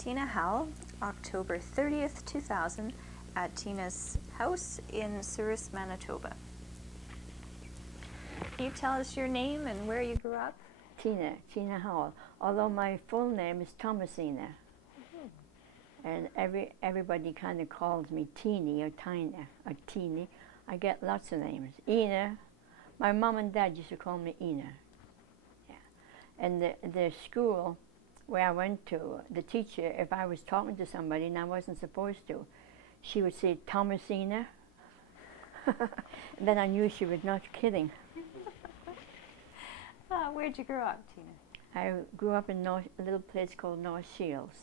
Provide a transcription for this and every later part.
Tina Howell, October 30th, 2000, at Tina's house in Souris, Manitoba. Can you tell us your name and where you grew up? Tina Howell, although my full name is Thomasina. And everybody kind of calls me Teeny or Tina or Teeny. I get lots of names. Ina. My mom and dad used to call me Ina. Yeah. And the school where I went to, the teacher, if I was talking to somebody and I wasn't supposed to, she would say, Thomasina. And then I knew she was not kidding. Where'd you grow up, Tina? I grew up in a little place called North Shields.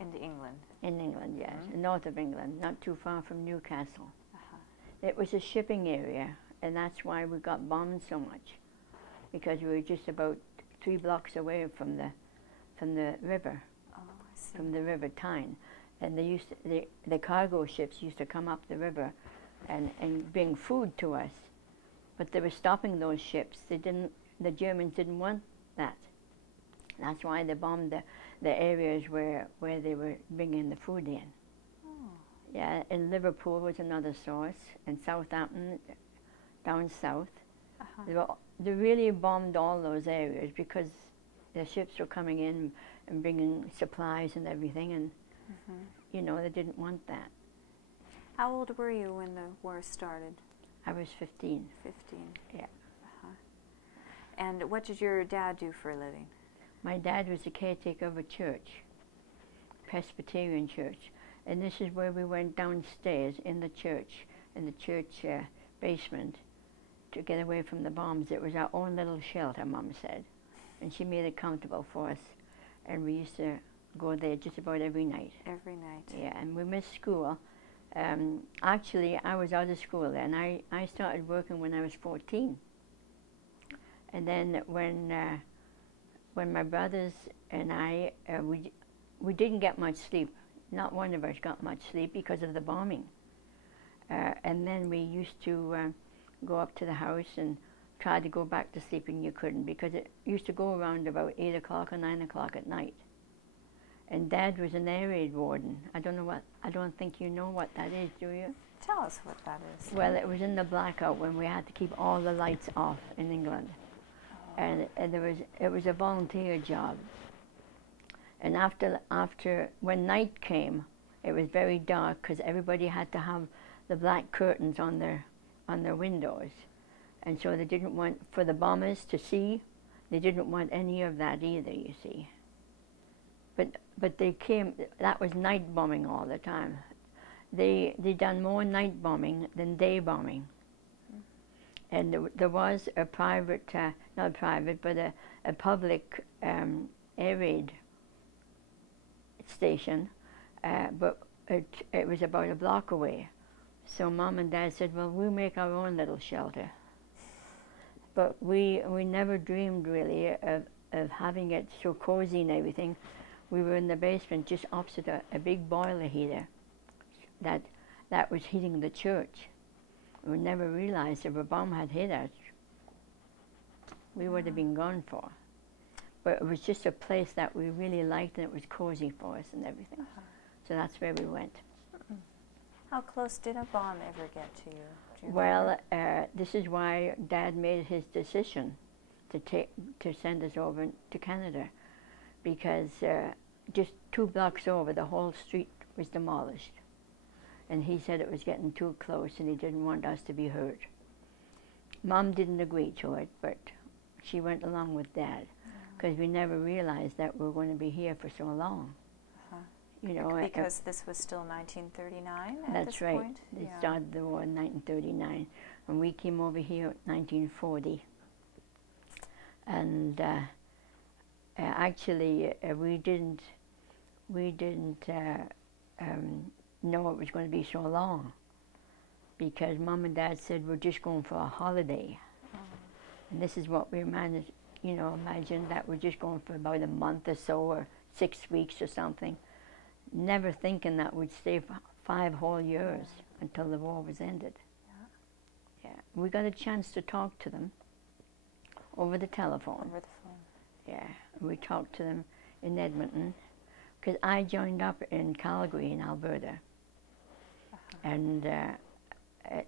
In England? In England, yes. North of England, not too far from Newcastle. It was a shipping area, and that's why we got bombed so much, because we were just about 3 blocks away from the river, from the River Tyne. And the cargo ships used to come up the river and bring food to us. But they were stopping those ships. The Germans didn't want that. That's why they bombed the areas where they were bringing the food in. Yeah, and Liverpool was another source, and Southampton, down south. They really bombed all those areas because the ships were coming in and bringing supplies and everything, and you know, they didn't want that. How old were you when the war started? I was 15. 15. Yeah. And what did your dad do for a living? My dad was the caretaker of a church, Presbyterian church, and this is where we went downstairs in the church basement, to get away from the bombs. It was our own little shelter, Mom said, and she made it comfortable for us, and we used to go there just about every night. Every night. Yeah, and we missed school. Actually, I was out of school then. I started working when I was 14. And then when my brothers and I, we didn't get much sleep. Not one of us got much sleep because of the bombing. And then we used to go up to the house and try to go back to sleep, and you couldn't, because it used to go around about 8 o'clock or 9 o'clock at night. And Dad was an air raid warden. I don't think you know what that is, do you? Tell us what that is. Well, it was in the blackout when we had to keep all the lights off in England. And it was a volunteer job. And after when night came, it was very dark because everybody had to have the black curtains on their windows. And so they didn't want, for the bombers to see, they didn't want any of that either, you see. But they came, that was night bombing all the time. They done more night bombing than day bombing. And there was a private, not private, but a public air raid station, but it was about a block away. So Mom and Dad said, well, we'll make our own little shelter. But we never dreamed really of having it so cozy and everything. We were in the basement just opposite a big boiler heater that was heating the church. We never realized if a bomb had hit us, we would have been gone for. But it was just a place that we really liked, and it was cozy for us and everything. So that's where we went. How close did a bomb ever get to you? Well, this is why Dad made his decision to send us over to Canada, because just 2 blocks over, the whole street was demolished. And he said it was getting too close and he didn't want us to be hurt. Mom didn't agree to it, but she went along with Dad, because we never realized that we were going to be here for so long. You know, because this was still 1939 at that's this right. point? They started the war in 1939, and we came over here in 1940. And actually, we didn't know it was going to be so long, because Mom and Dad said we're just going for a holiday. And this is what we managed, you know, imagine that we're just going for about a month or so, or 6 weeks or something, never thinking that we'd stay for 5 whole years until the war was ended. Yeah. We got a chance to talk to them over the telephone. Over the phone. Yeah, we talked to them in Edmonton, because I joined up in Calgary in Alberta. And there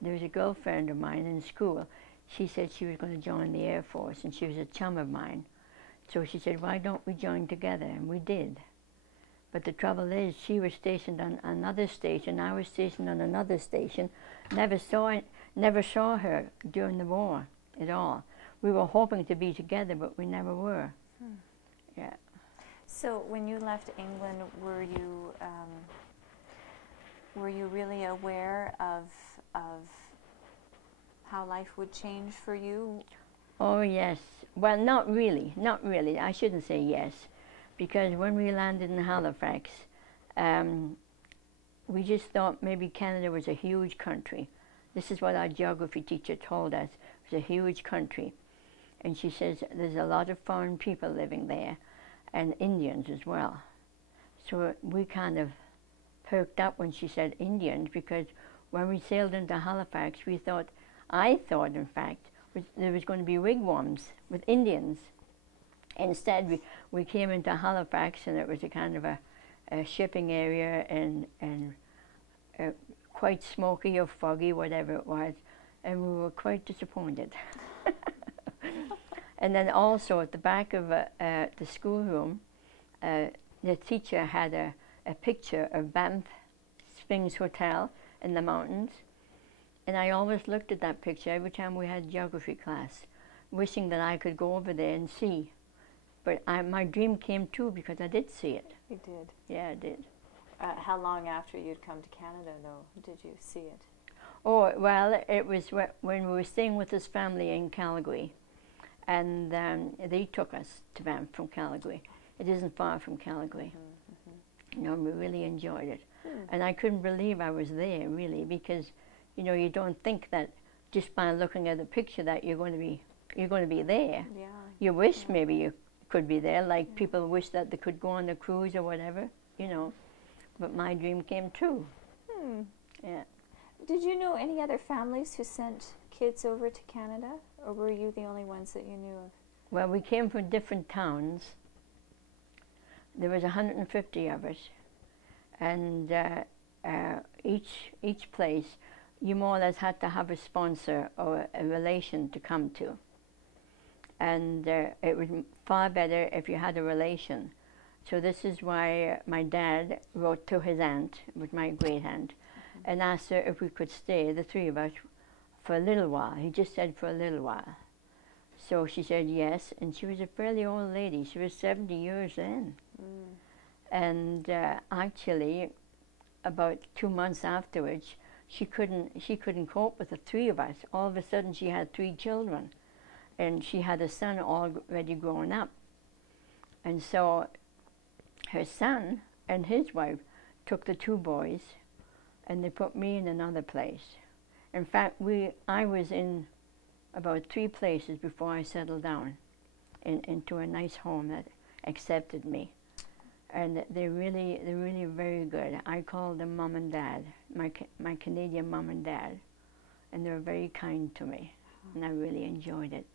was a girlfriend of mine in school. She said she was going to join the Air Force, and she was a chum of mine. So she said, why don't we join together? And we did. But the trouble is, she was stationed on another station, I was stationed on another station. Never saw her during the war at all. We were hoping to be together, but we never were. Yeah. So when you left England, were you really aware of how life would change for you? Oh yes. Well, not really. Not really. I shouldn't say yes, because when we landed in Halifax, we just thought maybe Canada was a huge country. This is what our geography teacher told us. It was a huge country. And she says there's a lot of foreign people living there, and Indians as well. So we kind of perked up when she said Indians, because when we sailed into Halifax, I thought in fact, there was going to be wigwams with Indians. Instead, we came into Halifax, and it was a kind of a shipping area, and quite smoky or foggy, whatever it was, and we were quite disappointed. And then also at the back of the schoolroom, the teacher had a picture of Banff Springs Hotel in the mountains, and I always looked at that picture every time we had geography class, wishing that I could go over there and see. But my dream came true, because I did see it. You did? Yeah, I did. How long after you'd come to Canada, though, did you see it? Oh, well, it was when we were staying with this family in Calgary, and they took us to Banff from Calgary. It isn't far from Calgary. No, we really enjoyed it. And I couldn't believe I was there, really, because, you know, you don't think that just by looking at the picture that you're going to be there. Yeah. You wish maybe you could be there, like people wish that they could go on a cruise or whatever, you know. But my dream came true. Yeah. Did you know any other families who sent kids over to Canada, or were you the only ones that you knew of? Well, we came from different towns. There was 150 of us, and each place, you more or less had to have a sponsor or a relation to come to. And it was far better if you had a relation. So this is why my dad wrote to his aunt, with my great aunt, and asked her if we could stay, the three of us, for a little while. He just said for a little while. So she said yes, and she was a fairly old lady. She was 70 years then. And actually, about 2 months afterwards, she couldn't cope with the three of us. All of a sudden, she had 3 children, and she had a son already grown up. And so her son and his wife took the 2 boys, and they put me in another place. In fact, I was in about 3 places before I settled down into a nice home that accepted me. And they're really very good. I call them Mom and Dad, my Canadian Mom and Dad, and they're very kind to me, and I really enjoyed it.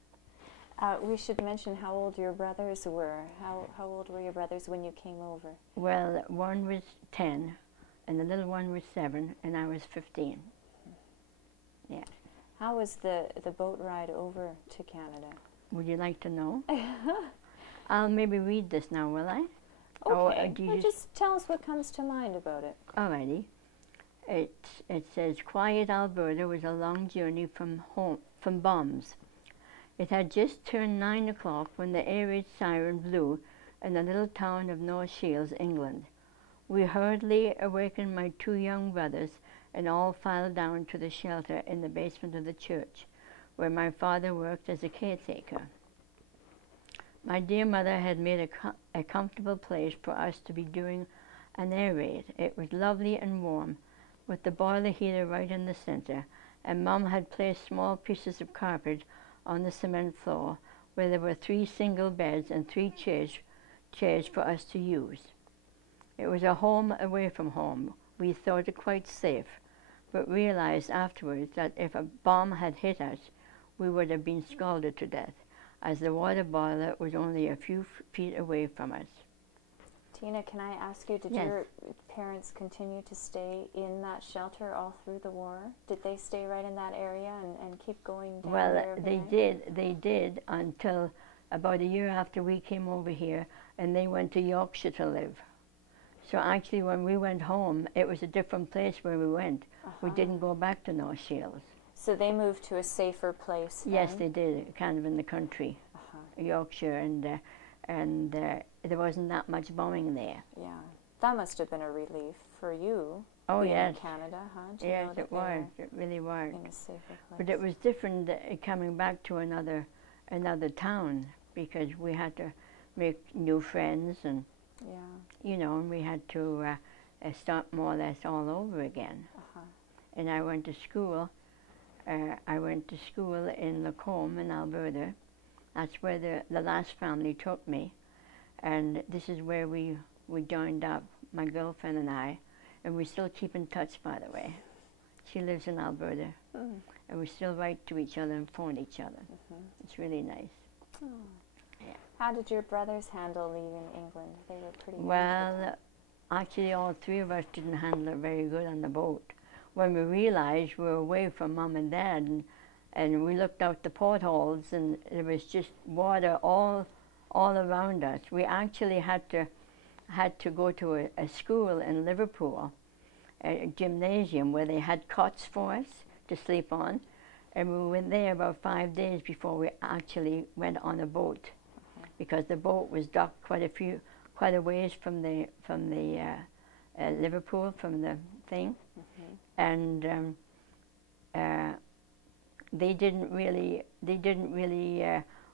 We should mention how old your brothers were. How old were your brothers when you came over? Well, one was 10, and the little one was 7, and I was 15. Yeah. How was the boat ride over to Canada? Would you like to know? I'll maybe read this now, will I? Okay. Well, just tell us what comes to mind about it. Alrighty. It says, quiet Alberta was a long journey from bombs. It had just turned 9 o'clock when the air raid siren blew in the little town of North Shields, England. We hurriedly awakened my 2 young brothers and all filed down to the shelter in the basement of the church, where my father worked as a caretaker. My dear mother had made a comfortable place for us to be doing an air raid. It was lovely and warm, with the boiler heater right in the center, and Mom had placed small pieces of carpet on the cement floor, where there were 3 single beds and 3 chairs for us to use. It was a home away from home. We thought it quite safe, but realized afterwards that if a bomb had hit us, we would have been scalded to death, as the water boiler was only a few feet away from us. Tina, can I ask you, did Yes. your parents continue to stay in that shelter all through the war? Did they stay right in that area and keep going down Well, there every they night? did until about a year after we came over here, and they went to Yorkshire to live. So actually when we went home, it was a different place where we went. We didn't go back to North Shields. So they moved to a safer place then? Yes, they did, kind of in the country, Yorkshire, and there wasn't that much bombing there. Yeah, that must have been a relief for you. Oh, being yes. in Canada, huh? To Yes, know that it was. It really was. in a safer place. But it was different coming back to another town, because we had to make new friends, and you know, and we had to start more or less all over again. And I went to school. I went to school in Lacombe in Alberta. That's where the last family took me, and this is where we joined up, my girlfriend and I, and we still keep in touch, by the way. She lives in Alberta, and we still write to each other and phone each other. It's really nice. Yeah. How did your brothers handle leaving England? They were pretty young. Well, actually all three of us didn't handle it very good on the boat. When we realized we were away from Mom and Dad, and we looked out the portholes, and there was just water all around us. We actually had to go to a school in Liverpool, a gymnasium where they had cots for us to sleep on, and we went there about 5 days before we actually went on a boat, because the boat was docked quite a ways from the Liverpool, from the thing, and they didn't really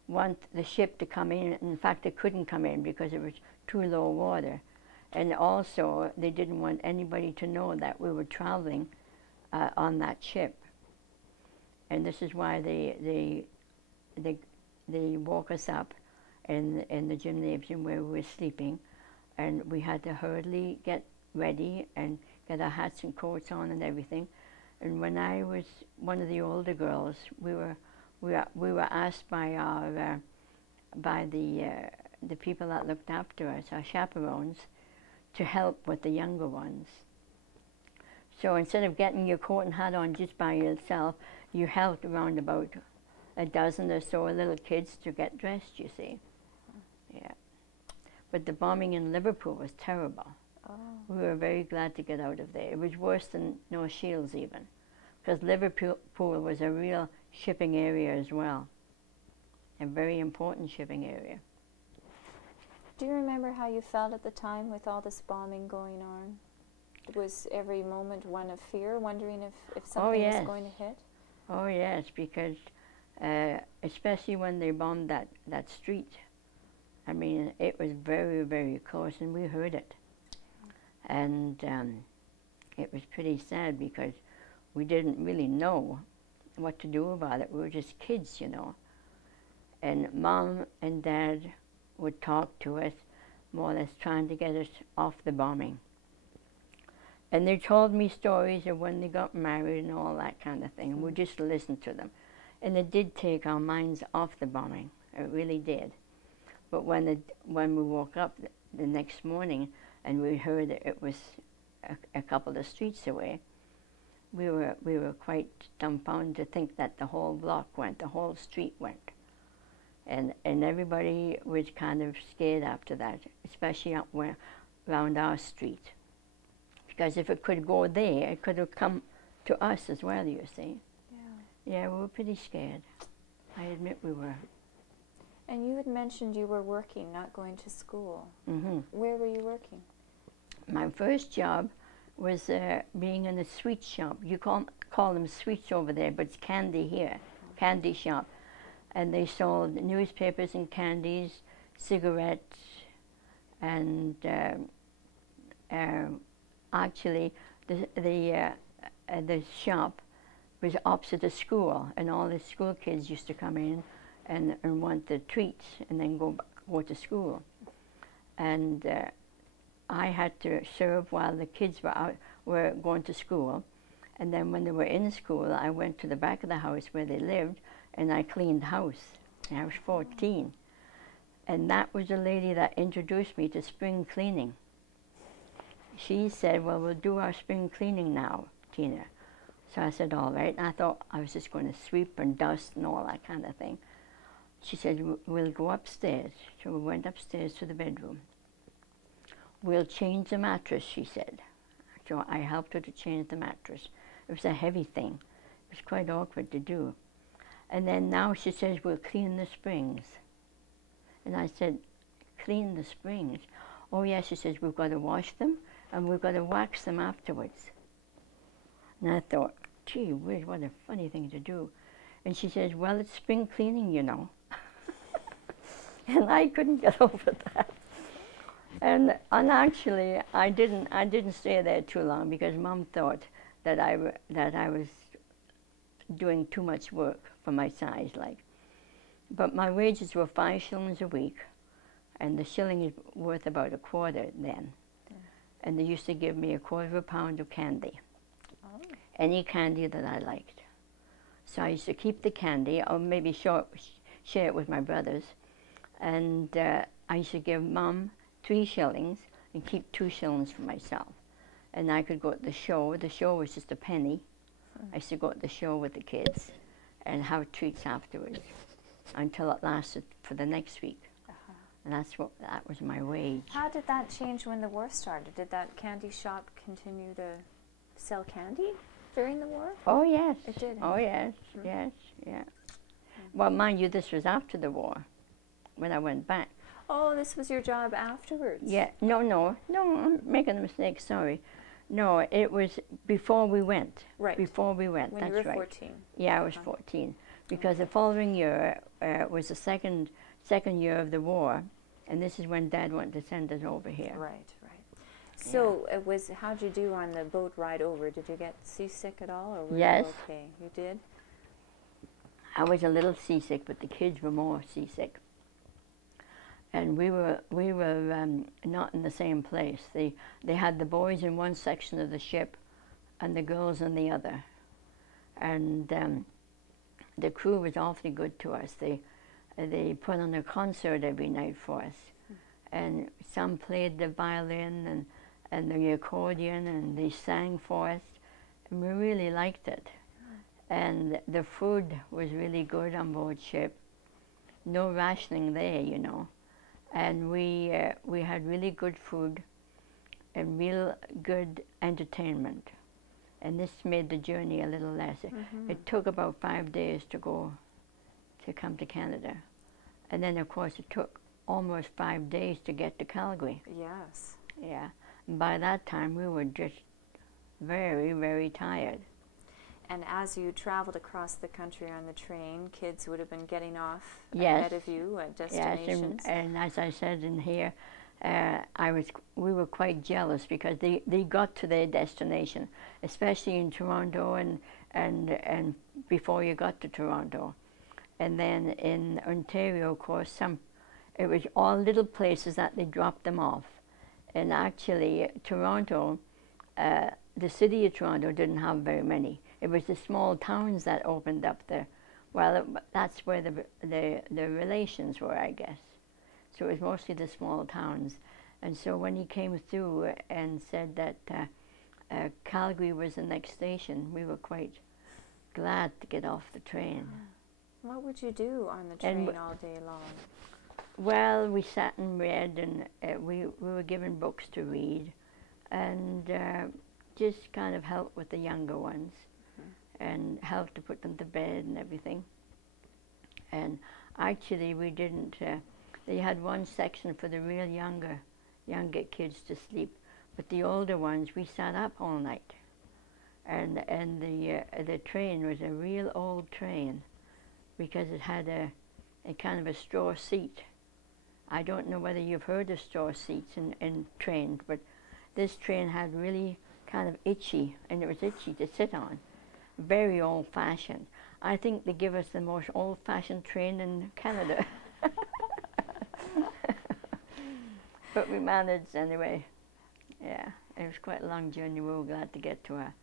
want the ship to come in. In fact, they couldn't come in because it was too low water, and also they didn't want anybody to know that we were traveling on that ship. And this is why they woke us up in the gymnasium where we were sleeping, and we had to hurriedly get ready and get our hats and coats on and everything. And when I was one of the older girls, we were asked by the people that looked after us, our chaperones, to help with the younger ones. So instead of getting your coat and hat on just by yourself, you helped around about a dozen or so little kids to get dressed, you see. Yeah. But the bombing in Liverpool was terrible. We were very glad to get out of there. It was worse than North Shields even, because Liverpool was a real shipping area as well, a very important shipping area. Do you remember how you felt at the time with all this bombing going on? Was every moment one of fear, wondering if something was going to hit? Oh yes, because especially when they bombed that street. I mean, it was very, very close, and we heard it. And it was pretty sad because we didn't really know what to do about it. We were just kids, you know. And Mom and Dad would talk to us, more or less trying to get us off the bombing. And they told me stories of when they got married and all that kind of thing. And we just listened to them. And it did take our minds off the bombing. It really did. But when we woke up the next morning and we heard that it was a couple of streets away, we were quite dumbfounded to think that the whole block went, the whole street went. And everybody was kind of scared after that, especially up around our street. Because if it could go there, it could have come to us as well, you see. Yeah, we were pretty scared. I admit we were. And you had mentioned you were working, not going to school. Where were you working? My first job was being in a sweet shop. You call them sweets over there, but it's candy here, candy shop. And they sold newspapers and candies, cigarettes, and actually the shop was opposite the school, and all the school kids used to come in and want the treats and then go to school. And I had to serve while the kids were going to school, and then when they were in school, I went to the back of the house where they lived, and I cleaned house. And I was 14. And that was the lady that introduced me to spring cleaning. She said, well, we'll do our spring cleaning now, Tina. So I said, all right. And I thought I was just going to sweep and dust and all that kind of thing. She said, we'll go upstairs. So we went upstairs to the bedroom. We'll change the mattress, she said. So I helped her to change the mattress. It was a heavy thing. It was quite awkward to do. And then now she says, we'll clean the springs. And I said, clean the springs? Oh, yes, she says, we've got to wash them and we've got to wax them afterwards. And I thought, gee whiz, what a funny thing to do. And she says, well, it's spring cleaning, you know. And I couldn't get over that. And actually, I didn't stay there too long because Mom thought that I was doing too much work for my size, like. But my wages were 5 shillings a week, and the shilling is worth about a quarter then. Yeah. And they used to give me a quarter of a pound of candy, any candy that I liked. So I used to keep the candy, or maybe share it with my brothers, and I used to give Mom 3 shillings and keep 2 shillings for myself. And I could go to the show. The show was just a penny. I used to go to the show with the kids and have treats afterwards until it lasted for the next week. And that was my wage. How did that change when the war started? Did that candy shop continue to sell candy during the war? Oh, yes. It did? Oh, yes, yes, yeah. Well, mind you, this was after the war, when I went back. Oh, this was your job afterwards? Yeah, no, I'm making a mistake, sorry. No, it was before we went. Right. Before we went, when that's you were right. 14. Yeah, I was 14. Because the following year was the second year of the war, and this is when Dad wanted to send us over here. Right, right. So how'd you do on the boat ride over? Did you get seasick at all, or were Yes. you okay? You did? I was a little seasick, but the kids were more seasick. And we were not in the same place. They had the boys in one section of the ship, and the girls in the other. And the crew was awfully good to us. They put on a concert every night for us, and some played the violin and the accordion, and they sang for us, and we really liked it. And the food was really good on board ship. No rationing there, you know. And we had really good food and real good entertainment. And this made the journey a little less. It took about 5 days to come to Canada. And then, of course, it took almost 5 days to get to Calgary. Yes. Yeah. And by that time, we were just very, very tired. And as you traveled across the country on the train, kids would have been getting off Yes. ahead of you at destinations. Yes, and as I said in here, we were quite jealous because they got to their destination, especially in Toronto and before you got to Toronto. And then in Ontario, of course, it was all little places that they dropped them off. And actually, Toronto, the city of Toronto didn't have very many. It was the small towns that opened up there. Well, that's where the relations were, I guess. So it was mostly the small towns. And so when he came through and said that Calgary was the next station, we were quite glad to get off the train. What would you do on the train all day long? Well, we sat and read, and we were given books to read, and just kind of help with the younger ones, and help to put them to bed and everything. And actually, we didn't. They had one section for the real younger kids to sleep, but the older ones, we sat up all night. And the train was a real old train, because it had a kind of a straw seat. I don't know whether you've heard of straw seats in trains, but this train had really kind of itchy, and it was itchy to sit on. Very old-fashioned. I think they give us the most old-fashioned train in Canada. But we managed anyway. Yeah, it was quite a long journey. We were glad to get to our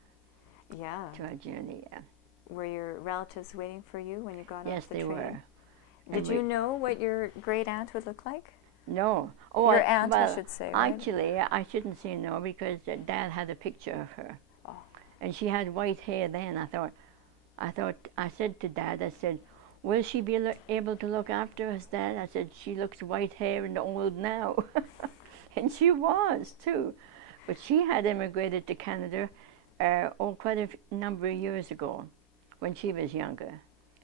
journey. Yeah. Were your relatives waiting for you when you got off the train? Yes, they were. Did you know what your great aunt would look like? No. Oh, your aunt, well, I should say, right? Actually, I shouldn't say no because Dad had a picture of her. Oh. And she had white hair then. I said to Dad, I said, will she be able to look after us, Dad? I said, she looks white hair and old now. And she was, too. But she had immigrated to Canada quite a number of years ago when she was younger.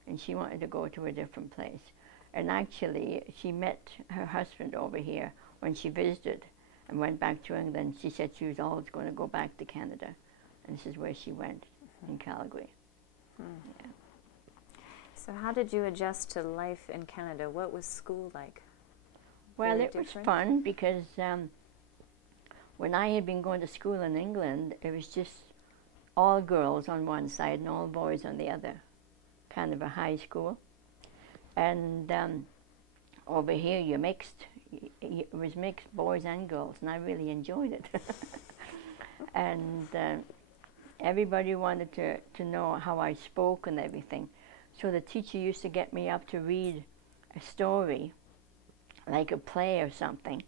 And she wanted to go to a different place. And actually, she met her husband over here when she visited and went back to England. She said she was always going to go back to Canada. And this is where she went, in Calgary. Yeah. So how did you adjust to life in Canada? What was school like? Well, it was fun because when I had been going to school in England, it was just all girls on one side and all boys on the other, kind of a high school. And over here, you mixed. It was mixed boys and girls, and I really enjoyed it. And everybody wanted to know how I spoke and everything. So the teacher used to get me up to read a story, like a play or something.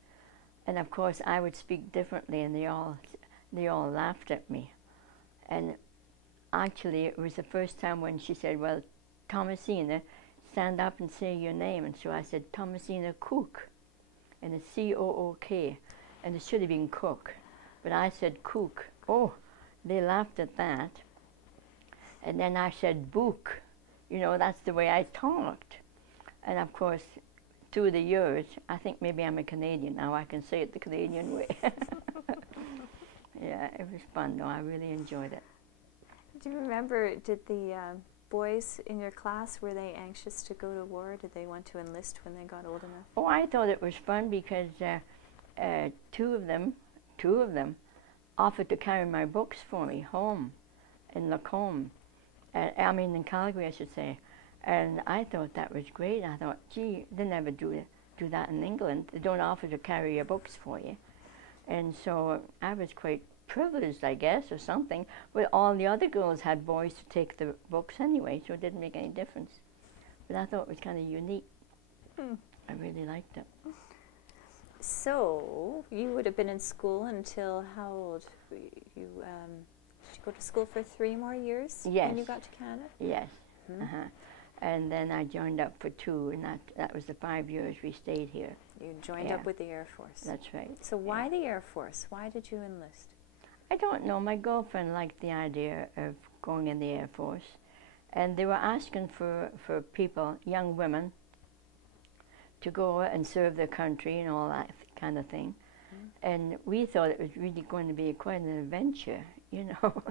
And of course, I would speak differently, and they all laughed at me. And actually, it was the first time when she said, well, Thomasina, stand up and say your name. And so I said, Thomasina Cook, and it's C-O-O-K, and it should have been Cook. But I said Cook. Oh, they laughed at that. And then I said Book. You know, that's the way I talked. And of course, through the years, I think maybe I'm a Canadian now. I can say it the Canadian way. Yeah, it was fun, though. I really enjoyed it. Do you remember, did the boys in your class, were they anxious to go to war? Did they want to enlist when they got old enough? Oh, I thought it was fun because two of them offered to carry my books for me home in Lacombe. In Calgary, I should say. And I thought that was great. I thought, gee, they never do that in England. They don't offer to carry your books for you. And so I was quite privileged, I guess, or something. But all the other girls had boys to take the books anyway, so it didn't make any difference. But I thought it was kind of unique. I really liked it. So you would have been in school until how old? Did you go to school for 3 more years? Yes. When you got to Canada? Yes. And then I joined up for 2, and that was the 5 years we stayed here. You joined up with the Air Force. That's right. So why the Air Force? Why did you enlist? I don't know. My girlfriend liked the idea of going in the Air Force, and they were asking for people, young women, to go and serve their country and all that kind of thing. And we thought it was really going to be quite an adventure, you know.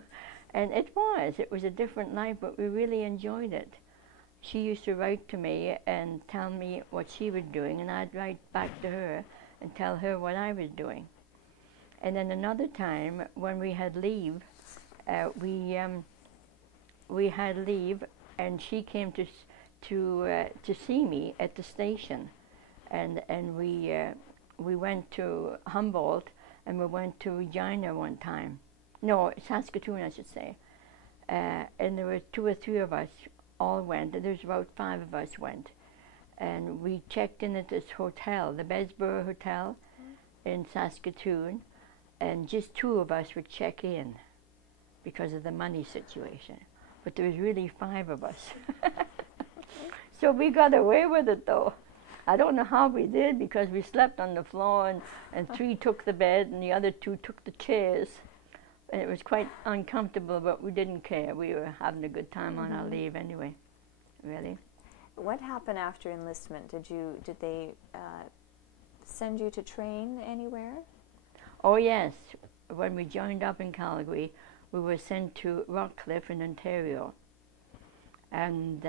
And it was. It was a different life, but we really enjoyed it. She used to write to me and tell me what she was doing, and I'd write back to her and tell her what I was doing. And then another time, when we had leave, we had leave, and she came to see me at the station, and we went to Humboldt, and we went to Regina one time. No, Saskatoon, I should say. And there were 2 or 3 of us all went, and there's about 5 of us went. And we checked in at this hotel, the Besborough Hotel in Saskatoon, and just 2 of us would check in because of the money situation. But there was really 5 of us. So we got away with it, though. I don't know how we did, because we slept on the floor, and 3 took the bed, and the other 2 took the chairs. And it was quite uncomfortable, but we didn't care. We were having a good time on our leave anyway, really. What happened after enlistment? Did they send you to train anywhere? Oh, yes. When we joined up in Calgary, we were sent to Rockcliffe in Ontario. And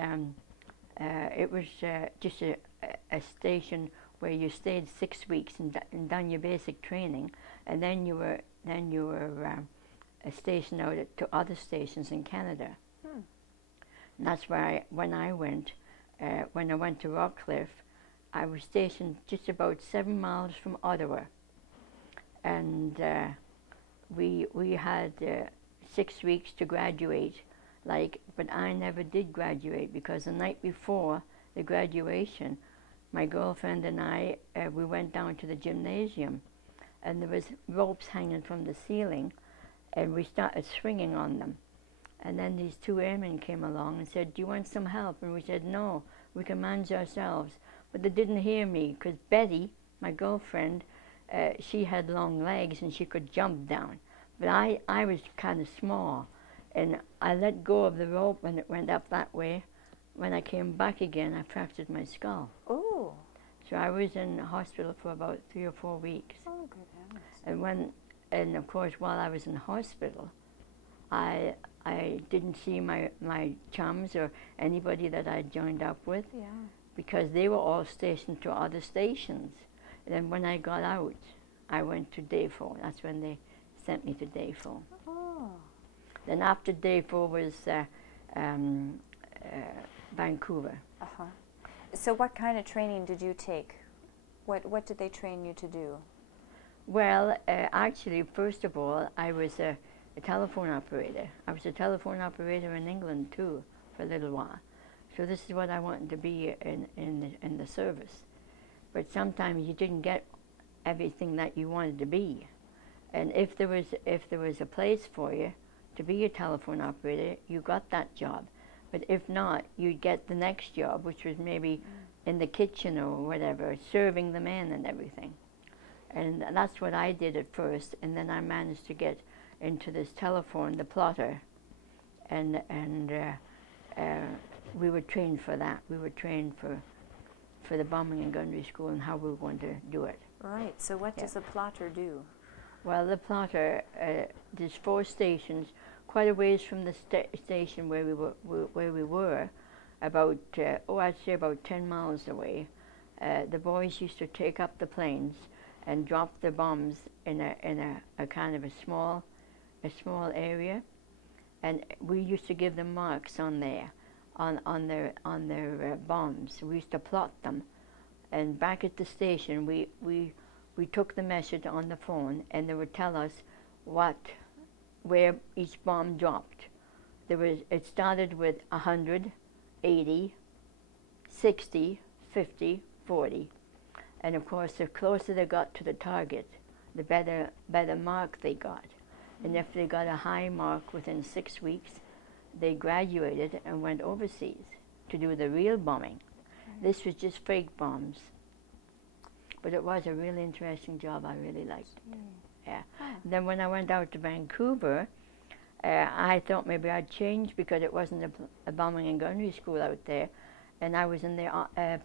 it was just a station where you stayed 6 weeks and done your basic training, and then you were stationed out to other stations in Canada. And that's where when I went to Rockcliffe, I was stationed just about 7 miles from Ottawa, and we had 6 weeks to graduate. But I never did graduate, because the night before the graduation, my girlfriend and I, we went down to the gymnasium, and there was ropes hanging from the ceiling, and we started swinging on them. And then these two airmen came along and said, "Do you want some help?" And we said, "No, we can manage ourselves." But they didn't hear me, because Betty, my girlfriend, she had long legs and she could jump down. But I was kind of small, and I let go of the rope when it went up that way. When I came back again, I fractured my skull. Ooh. So I was in hospital for about 3 or 4 weeks. Oh, good heavens. And of course, while I was in hospital, I didn't see my chums or anybody that I joined up with, Yeah. because they were all stationed to other stations. And then when I got out, I went to Day 4. That's when they sent me to Day 4. Oh. Then after Day 4 was Vancouver. Uh-huh. So what kind of training did you take? What did they train you to do? Well, actually, first of all, I was a telephone operator. I was a telephone operator in England too for a little while. So this is what I wanted to be in the service. But sometimes you didn't get everything that you wanted to be. And if there was a place for you to be a telephone operator, you got that job. But if not, you'd get the next job, which was maybe in the kitchen or whatever, serving the men and everything. And that's what I did at first, and then I managed to get into this telephone, the plotter, and we were trained for that. We were trained for the bombing and gunnery school and how we were going to do it. Right. So what does a plotter do? Well, the plotter, there's 4 stations, quite a ways from the station where we were, about I'd say about 10 miles away. The boys used to take up the planes and drop the bombs in a kind of a small area, and we used to give them marks on there, on their bombs. We used to plot them, and back at the station we took the message on the phone, and they would tell us where each bomb dropped. It started with 100, 80, 60, 50, 40. And of course, the closer they got to the target, the better mark they got. And if they got a high mark within 6 weeks, they graduated and went overseas to do the real bombing. This was just fake bombs. But it was a really interesting job. I really liked it. Yeah. Then when I went out to Vancouver, I thought maybe I'd change, because it wasn't a bombing and gunnery school out there, and I was in the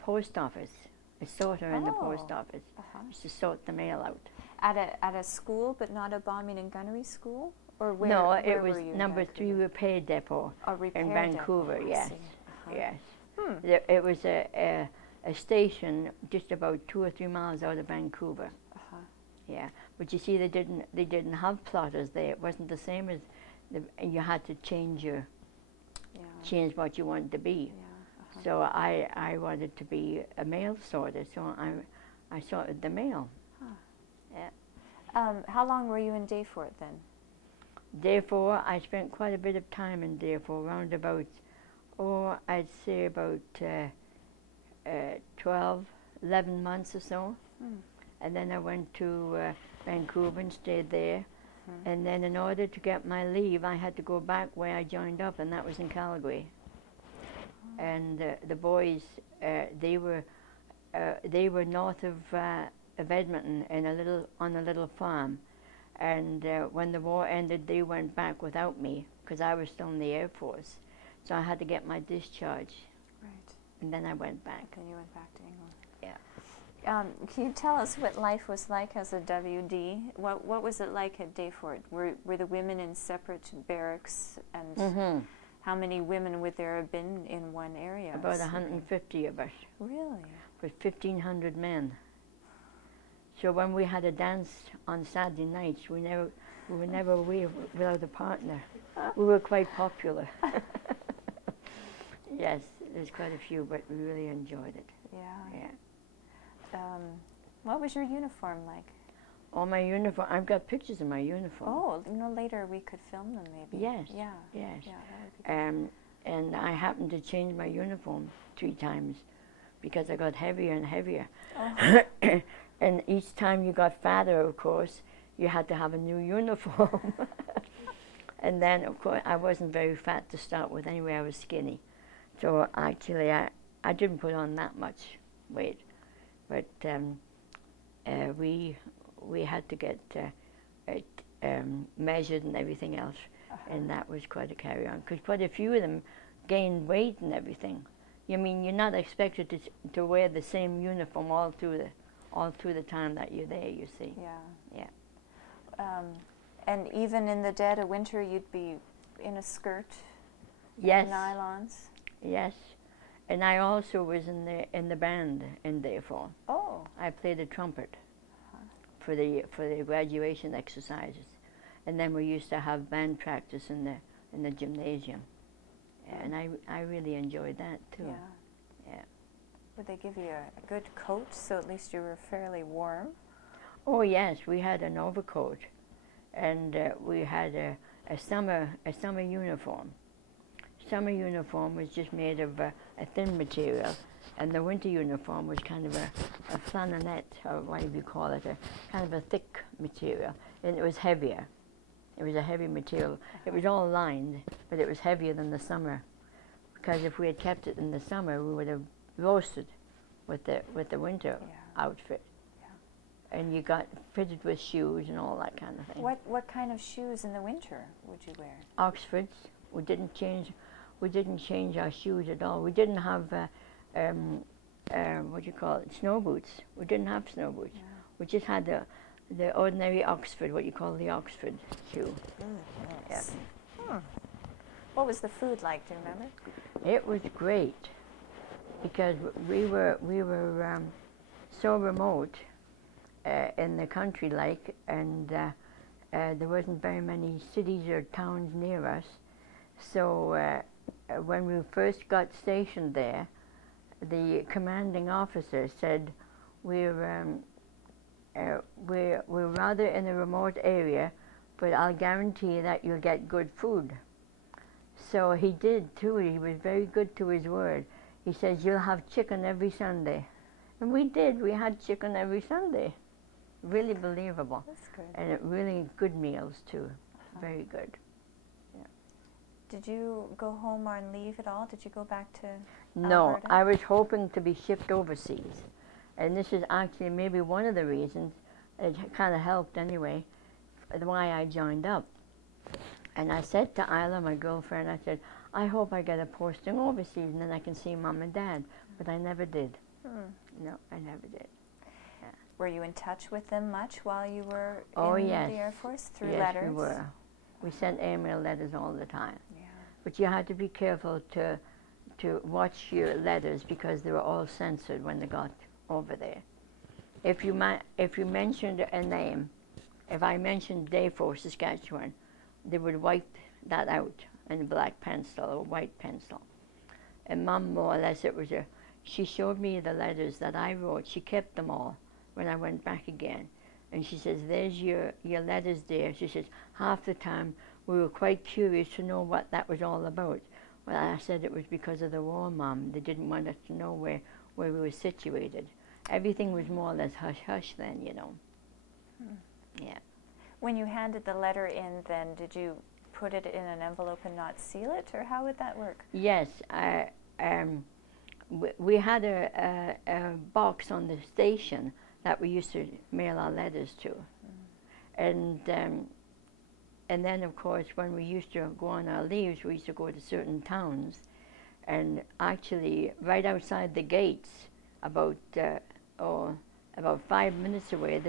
post office, a sorter in the post office. Used to sort the mail out. At a school, but not a bombing and gunnery school? Or where? No, where it was were you number 3 repair depot in Vancouver. Depot. Yes, yes. It was a station just about 2 or 3 miles out of Vancouver. Yeah, but you see, they didn't have plotters there. It wasn't the same as you had to change what you wanted to be. So I wanted to be a mail sorter, so I sorted the mail. Yeah. How long were you in Day 4 then? Day 4, I spent quite a bit of time in Day 4, around about, I'd say about 12, 11 months or so. And then I went to Vancouver and stayed there. And then in order to get my leave, I had to go back where I joined up, and that was in Calgary. And the boys, they were north of Edmonton on a little farm. And when the war ended, they went back without me, because I was still in the Air Force. So I had to get my discharge. Right. And then I went back. And you went back to England. Yeah. Can you tell us what life was like as a WD? What was it like at Day 4? Were the women in separate barracks, and how many women would there have been in one area? About 150 of us. Really? With 1,500 men. So when we had a dance on Saturday nights, we were never away without a partner. We were quite popular. Yes, there's quite a few, but we really enjoyed it. Yeah. What was your uniform like? Oh, my uniform, I've got pictures of my uniform. Oh, later we could film them maybe. Yes. Yeah. Yes. Yeah, that would be good. And I happened to change my uniform 3 times because I got heavier and heavier. Oh. And each time you got fatter, of course, you had to have a new uniform. And then, of course, I wasn't very fat to start with anyway. I was skinny. So actually, I didn't put on that much weight. But we had to get measured and everything else. And that was quite a carry-on. Because quite a few of them gained weight and everything. You mean, you're not expected to wear the same uniform all through the time that you're there, you see. Yeah. Yeah. And even in the dead of winter, you'd be in a skirt? Yes. Nylons? Yes. And I also was in the band in Dayfall. Oh. I played the trumpet for the graduation exercises. And then we used to have band practice in the gymnasium. And I really enjoyed that too. Yeah. Yeah. Would they give you a good coat so at least you were fairly warm? Oh yes, we had an overcoat, and we had a summer uniform. Summer uniform was just made of a thin material, and the winter uniform was kind of a flannelette, or whatever you call it, kind of a thick material, and it was heavier. It was a heavy material. It was all lined, but it was heavier than the summer, because if we had kept it in the summer, we would have roasted with the winter outfit. Yeah. And you got fitted with shoes and all that kind of thing. What kind of shoes in the winter would you wear? Oxfords. We didn't change our shoes at all. We didn't have what do you call it? Snow boots. We didn't have snow boots. Yeah. We just had the ordinary Oxford, what you call the Oxford shoe. Yes. Yeah. What was the food like? Do you remember? It was great, because we were so remote in the country, like, and there wasn't very many cities or towns near us. So when we first got stationed there, the commanding officer said, we're rather in a remote area, but I'll guarantee that you'll get good food. So he did too. He was very good to his word. He says, you'll have chicken every Sunday. And we did. We had chicken every Sunday. Really believable. That's good. And really good meals too. Very good. Yeah. Did you go home on leave at all? Did you go back to No, Alberta? I was hoping to be shipped overseas. And this is actually maybe one of the reasons, it kind of helped anyway, why I joined up. And I said to Isla, my girlfriend, I said, I hope I get a posting overseas and then I can see Mom and Dad. But I never did. No, I never did. Yeah. Were you in touch with them much while you were in the Air Force? Through yes, letters? Yes, we were. We sent airmail letters all the time. Yeah. But you had to be careful to watch your letters, because they were all censored when they got over there. If you mentioned a name, if I mentioned Dayforce, Saskatchewan, they would wipe that out in black pencil or white pencil. And Mom, more or less, she showed me the letters that I wrote. She kept them all when I went back again. And she says, there's your letters there. She says, half the time we were quite curious to know what that was all about. Well, I said it was because of the war, Mom. They didn't want us to know where we were situated. Everything was more or less hush-hush then, you know. Yeah. When you handed the letter in, then, did you put it in an envelope and not seal it, or how would that work? Yes. We had a box on the station that we used to mail our letters to. And then, of course, when we used to go on our leaves, we used to go to certain towns. And actually, right outside the gates, about 5 minutes away,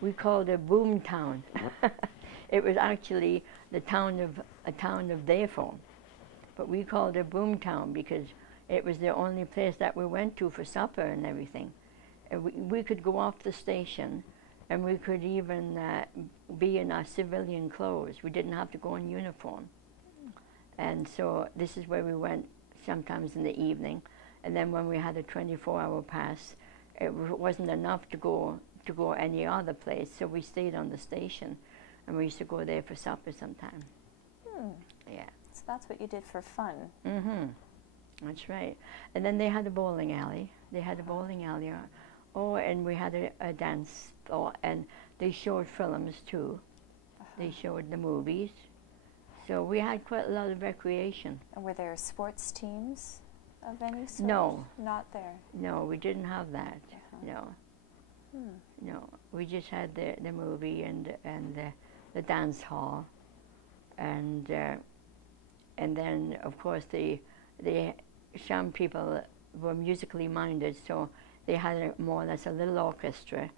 we called a boom town. It was actually a town of Dayforce, but we called it boom town because it was the only place that we went to for supper and everything. We could go off the station, and we could even be in our civilian clothes. We didn't have to go in uniform. And so this is where we went sometimes in the evening. And then when we had a 24-hour pass, it wasn't enough to go any other place, so we stayed on the station, and we used to go there for supper sometime. Yeah. So that's what you did for fun. That's right. And then they had a bowling alley. They had a bowling alley. Oh, and we had a dance floor, and they showed films too. They showed the movies. So we had quite a lot of recreation. And were there sports teams of any sort? No. Not there? No, we didn't have that. No. No. We just had the movie and the dance hall. And then, of course, some people were musically minded, so they had more or less a little orchestra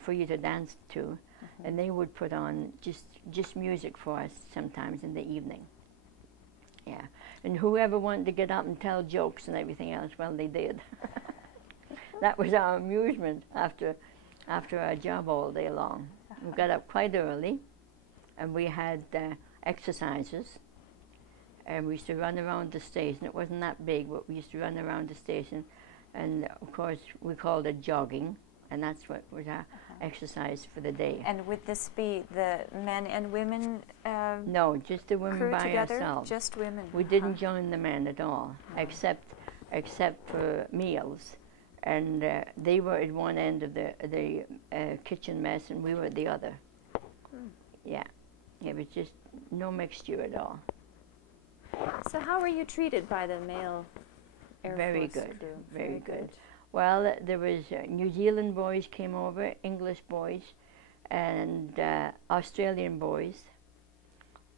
for you to dance to, and they would put on just music for us sometimes in the evening. Yeah, and whoever wanted to get up and tell jokes and everything else, well, they did. That was our amusement after our job all day long. We got up quite early, and we had exercises. And we used to run around the station. It wasn't that big, but we used to run around the station. And, of course, we called it jogging, and that's what was our exercise for the day. And would this be the men and women No, just the women by together? ourselves. Just women? We didn't join the men at all, except for meals. And they were at one end of the kitchen mess, and we were at the other. Yeah, it was just no mixture at all. So how were you treated by the male Air Very Force good, crew? very good. Well, there was New Zealand boys came over, English boys, and Australian boys,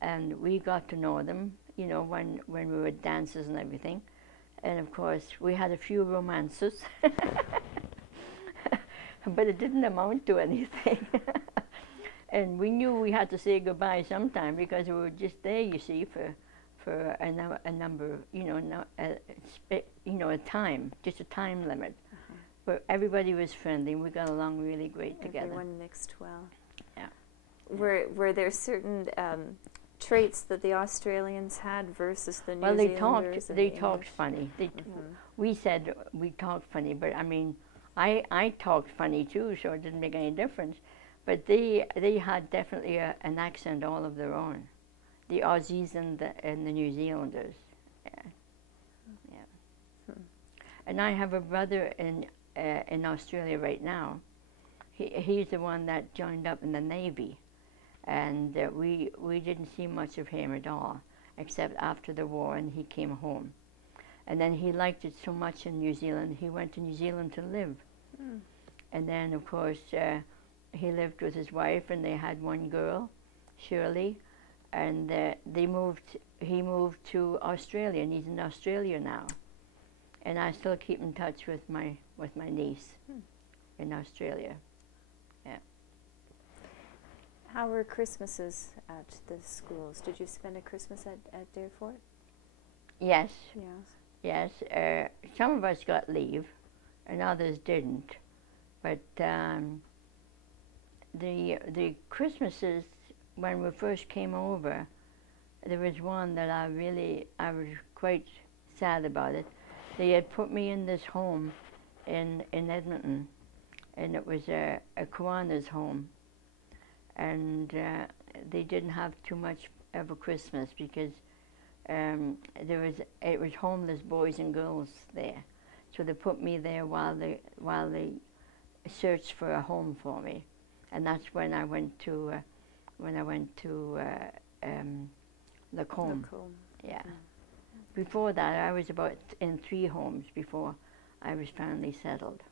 and we got to know them, you know, when we were at dances and everything. And of course, we had a few romances, but it didn't amount to anything. And we knew we had to say goodbye sometime because we were just there, you see, for a number, a time, just a time limit. But everybody was friendly. We got along really great together. Everyone mixed well. Yeah. Were there certain traits that the Australians had versus the New Zealanders? Well, they talked funny. We said we talked funny, but I mean, I talked funny too, so it didn't make any difference. But they had definitely an accent all of their own. The Aussies and the New Zealanders. Yeah. And I have a brother in Australia right now. He's the one that joined up in the Navy, and we didn't see much of him at all, except after the war, and he came home. And then he liked it so much in New Zealand, he went to New Zealand to live. And then, of course, he lived with his wife, and they had one girl, Shirley, and he moved to Australia, and he's in Australia now. And I still keep in touch with my niece in Australia. Yeah. How were Christmases at the schools? Did you spend a Christmas at Darefort? Yes. Yes. Yes. Some of us got leave, and others didn't. But the Christmases, when we first came over, there was one that I was quite sad about it. They had put me in this home in Edmonton, and it was a Kiwanis home. And they didn't have too much of a Christmas because it was homeless boys and girls there. So they put me there while they searched for a home for me. And that's when I went to Lacombe. Yeah. Before that, I was about in 3 homes before I was finally settled.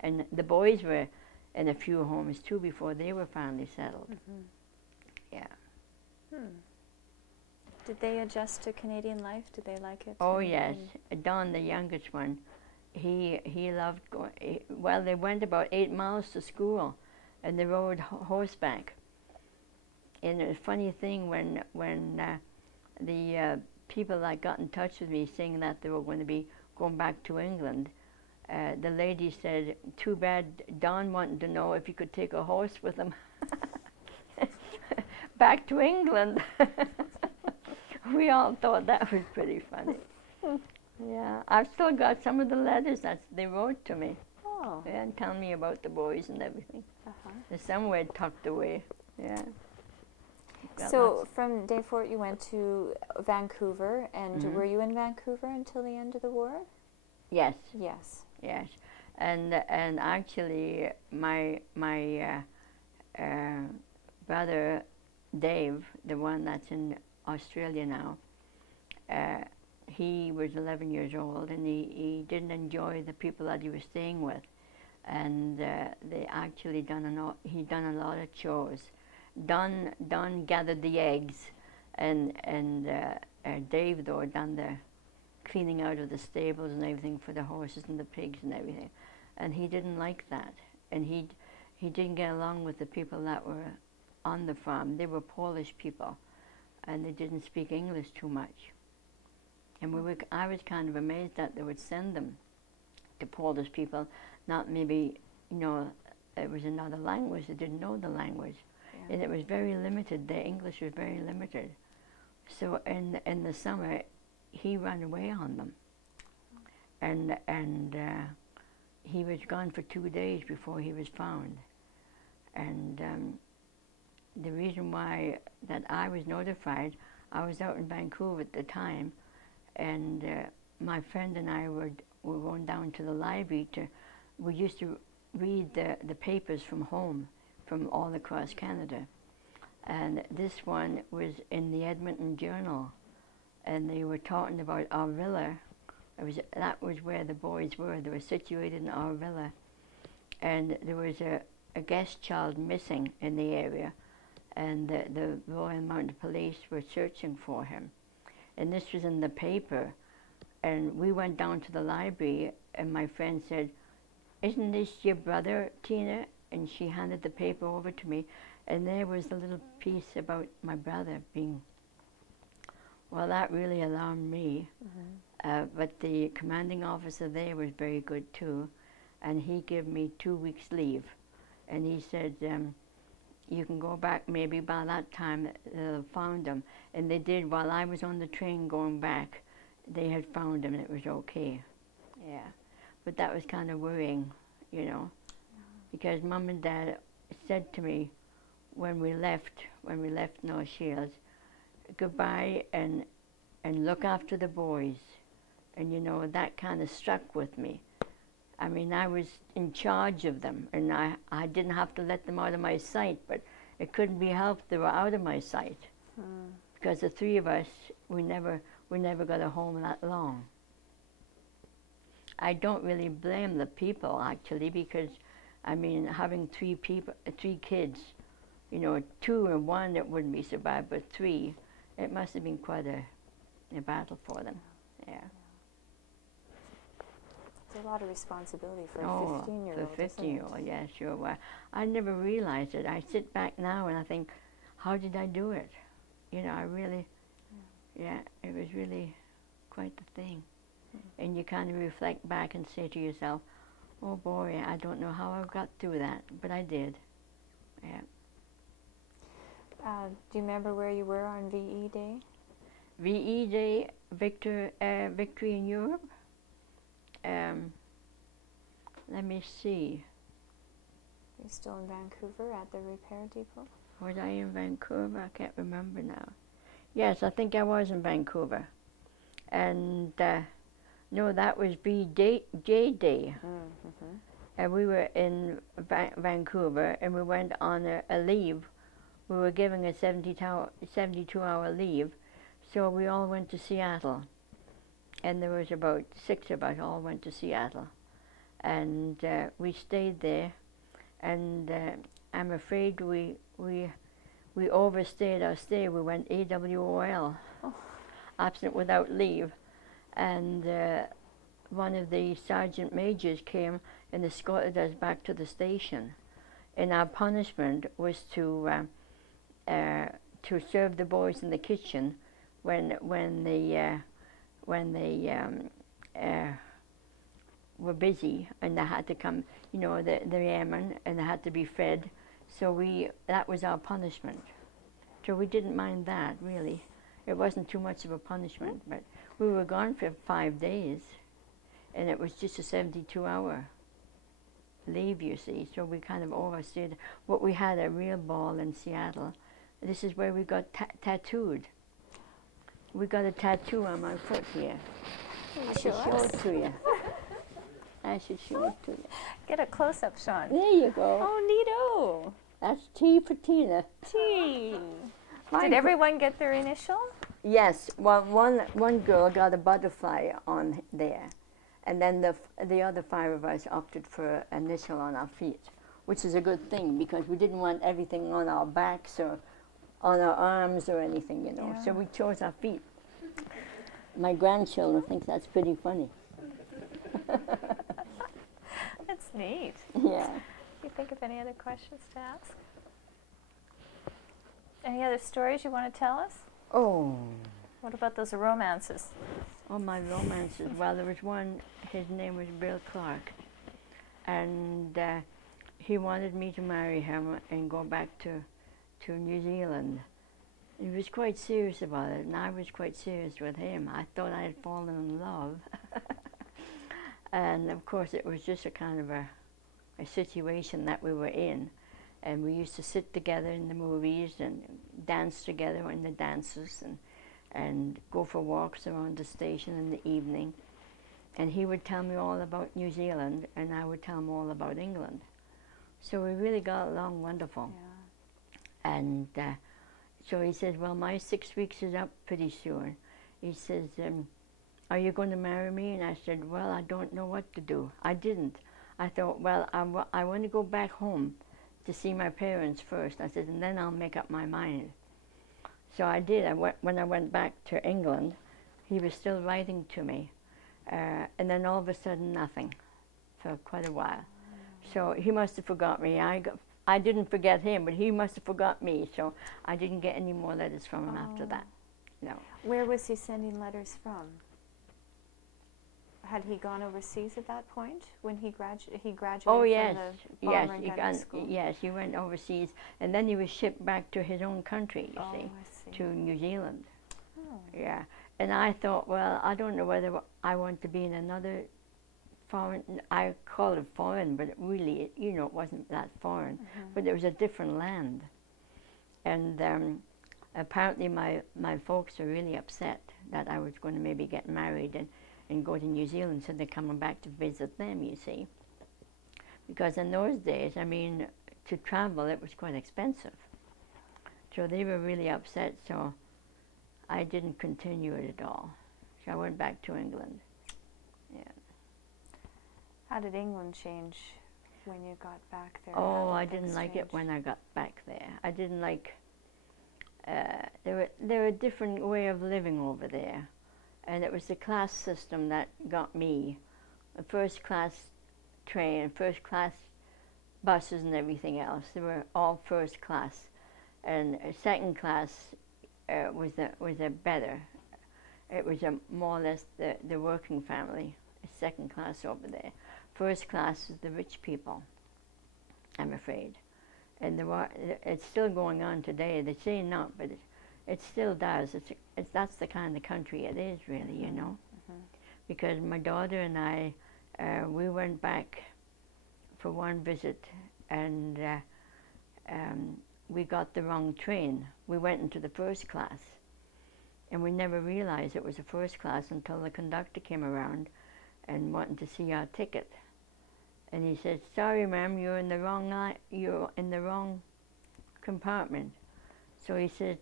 And the boys were in a few homes too before they were finally settled. Yeah. Did they adjust to Canadian life? Did they like it? Oh yes, Don, the youngest one, he loved going. Well, they went about 8 miles to school, and they rode horseback. And a funny thing when the people that got in touch with me saying that they were going to be going back to England, the lady said, "Too bad Don wanted to know if you could take a horse with him back to England." We all thought that was pretty funny. Yeah, I've still got some of the letters that they wrote to me. Oh. Yeah, and telling me about the boys and everything. They're somewhere tucked away. Yeah. So from Dayfort you went to Vancouver, and were you in Vancouver until the end of the war? Yes. Yes. Yes. And actually my brother Dave, the one that's in Australia now, he was 11 years old, and he didn't enjoy the people that he was staying with, and they actually he done a lot of chores. Don gathered the eggs, and Dave though done the cleaning out of the stables and everything for the horses and the pigs and everything, and he didn't like that, and he didn't get along with the people that were on the farm. They were Polish people, and they didn't speak English too much. And I was kind of amazed that they would send them to Polish people, not maybe, it was another language, they didn't know the language. Yeah. And it was very limited, their English was very limited. So in the summer, he ran away on them. And he was gone for 2 days before he was found. And the reason why that I was notified, I was out in Vancouver at the time, and my friend and I were going down to the library we used to read the papers from home, from all across Canada. And this one was in the Edmonton Journal, and they were talking about our villa. That was where the boys were. They were situated in our villa. And there was a guest child missing in the area, and the Royal Mounted Police were searching for him. And this was in the paper, and we went down to the library, and my friend said, "Isn't this your brother, Tina?" And she handed the paper over to me, and there was a little piece about my brother being, well, that really alarmed me. But the commanding officer there was very good too, and he gave me 2 weeks leave, and he said, you can go back, maybe by that time they'll found him. And they did. While I was on the train going back, they had found him, and it was okay. Yeah. But that was kind of worrying, because Mom and Dad said to me when we left North Shields, goodbye and look after the boys. And that kind of struck with me. I mean, I was in charge of them, and I didn't have to let them out of my sight, but it couldn't be helped. They were out of my sight. Because the three of us, we never got a home that long. I don't really blame the people, actually, because, I mean, having three kids, 2 and 1, it wouldn't be so bad, but 3, it must have been quite a battle for them. Yeah. It's a lot of responsibility for a 15-year-old. For a 15-year-old, yeah, sure. Well, I never realized it. I sit back now and I think, how did I do it? I really, it was really quite the thing. And you kind of reflect back and say to yourself, oh boy, I don't know how I got through that, but I did. Yeah. Do you remember where you were on VE Day? VE Day, Victory in Europe. Let me see. Are you still in Vancouver at the repair depot? Was I in Vancouver? I can't remember now. Yes, I think I was in Vancouver. And no, that was J Day. And we were in Vancouver, and we went on a leave. We were given a 72-hour leave, so we all went to Seattle. And there was about 6 of us all went to Seattle. And we stayed there, and I'm afraid we overstayed our stay. We went AWOL, absent without leave. And one of the sergeant majors came and escorted us back to the station. And our punishment was to serve the boys in the kitchen when they were busy, and they had to come, the airmen, and they had to be fed. So that was our punishment. So we didn't mind that, really. It wasn't too much of a punishment, but we were gone for 5 days, and it was just a 72-hour leave, you see. So we kind of overstayed, but we had a real ball in Seattle. This is where we got tattooed. We got a tattoo on my foot here. I should show it to you. I should show it to you. Get a close-up, Sean. There you go. Oh, neato. That's T for Tina. T. Did everyone get their initial? Yes. Well, one girl got a butterfly on there, and then the other 5 of us opted for an initial on our feet, which is a good thing because we didn't want everything on our backs or on our arms or anything, you know. Yeah. So we chose our feet. My grandchildren think that's pretty funny. That's neat. Yeah. Do you think of any other questions to ask? Any other stories you want to tell us? Oh. What about those romances? Oh, my romances. Well, there was one, his name was Bill Clark, and he wanted me to marry him and go back to New Zealand. He was quite serious about it, and I was quite serious with him. I thought I had fallen in love. And of course it was just a kind of a situation that we were in. And we used to sit together in the movies and dance together in the dances and go for walks around the station in the evening. And he would tell me all about New Zealand, and I would tell him all about England. So we really got along wonderful. Yeah. And so he says, well, my 6 weeks is up pretty soon. He says, are you going to marry me? And I said, well, I don't know what to do. I didn't. I thought, well, I want to go back home to see my parents first. I said, and then I'll make up my mind. So I did. When I went back to England, he was still writing to me. And then all of a sudden, nothing for quite a while. So he must have forgot me. I didn't forget him, but he must have forgot me. So I didn't get any more letters from him after that. No. Where was he sending letters from? Had he gone overseas at that point when he graduated? Oh yes, School? Yes, he went overseas, and then he was shipped back to his own country. You see, to New Zealand. Oh. Yeah, and I thought, well, I don't know whether I want to be in another foreign. I call it foreign, but it really, you know, it wasn't that foreign. Mm-hmm. But it was a different land, and apparently my folks are really upset that I was going to maybe get married and go to New Zealand, so they're coming back to visit them, you see. Because in those days, I mean, to travel, it was quite expensive. So they were really upset, so I didn't continue it at all. So I went back to England. Yeah. How did England change when you got back there? Oh, I didn't like it when I got back there. I didn't like, there were a different way of living over there. And it was the class system that got me. The first class train, first class buses and everything else, they were all first class. And second class was a better. It was more or less the working family, second class over there. First class is the rich people, I'm afraid. And it's still going on today. They say not, but it still does. That's the kind of country it is, really, you know. Mm-hmm. Because my daughter and I, we went back for one visit, and we got the wrong train. We went into the first class, and we never realized it was a first class until the conductor came around and wanted to see our ticket. And he said, "Sorry, ma'am, you're in the wrong compartment." So he said,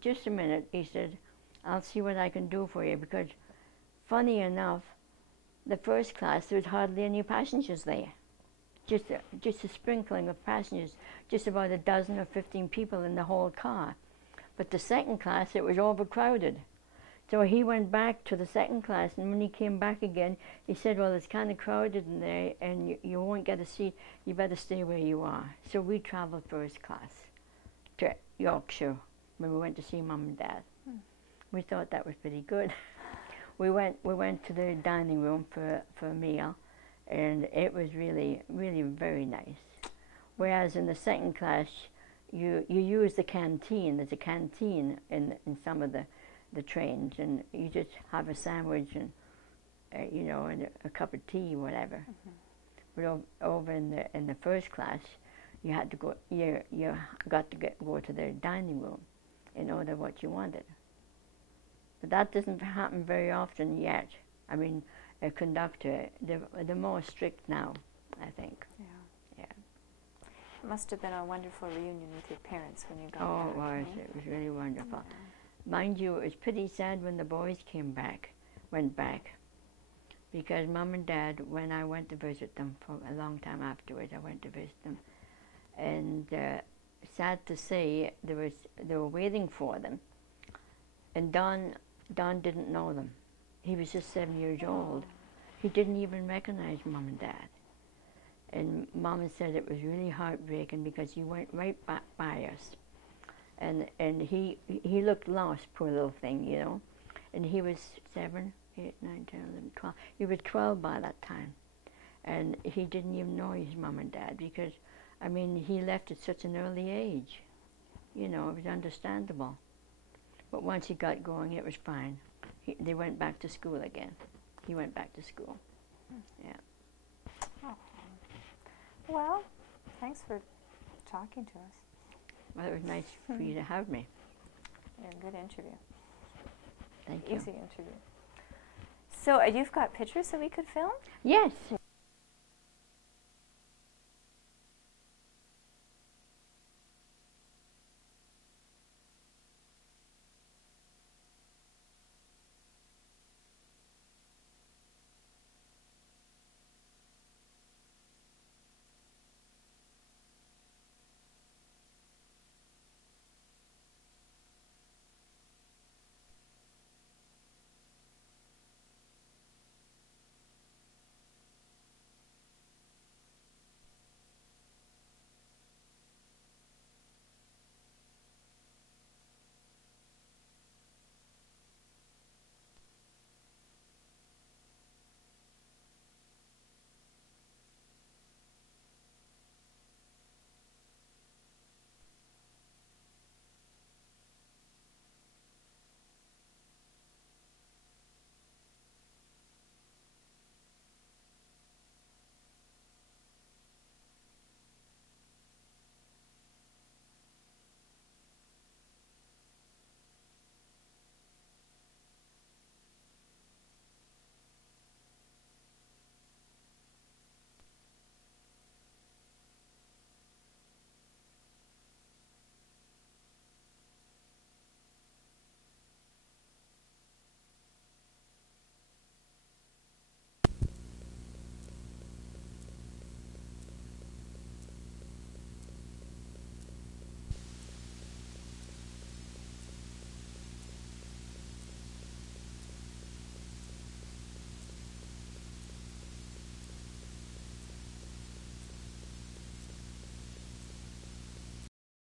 "Just a minute," he said, "I'll see what I can do for you," because funny enough, the first class, there was hardly any passengers there. Just a sprinkling of passengers, just about a dozen or 15 people in the whole car. But the second class, it was overcrowded. So he went back to the second class, and when he came back again, he said, "Well, it's kind of crowded in there, and you won't get a seat. You better stay where you are." So we traveled first class to Yorkshire when we went to see Mum and Dad. We thought that was pretty good. We went to the dining room for a meal, and it was really, really very nice. Whereas in the second class, you use the canteen. There's a canteen in some of the trains, and you just have a sandwich and and a cup of tea, whatever. Mm-hmm. But over in the first class, you had to go. You got to go to the dining room in order what you wanted. But that doesn't happen very often yet. I mean, a conductor, they're more strict now, I think. Yeah. Yeah. It must have been a wonderful reunion with your parents when you got Oh, back. it was. Right? It was really wonderful. Yeah. Mind you, it was pretty sad when the boys went back. Because Mom and Dad, when I went to visit them for a long time afterwards, I went to visit them. And sad to say, they were waiting for them. And Don didn't know them. He was just 7 years old. He didn't even recognize Mom and Dad. And Mom said it was really heartbreaking because he went right back by us. And he looked lost, poor little thing, you know. And he was 7, 8, 9, 10, 11, 12. He was 12 by that time. And he didn't even know his Mom and Dad because, I mean, he left at such an early age. You know, it was understandable. But once he got going, it was fine. They went back to school again. He went back to school. Yeah. Oh. Well, thanks for talking to us. Well, it was nice for you to have me. Yeah, good interview. Thank you. Easy interview. So you've got pictures that we could film? Yes.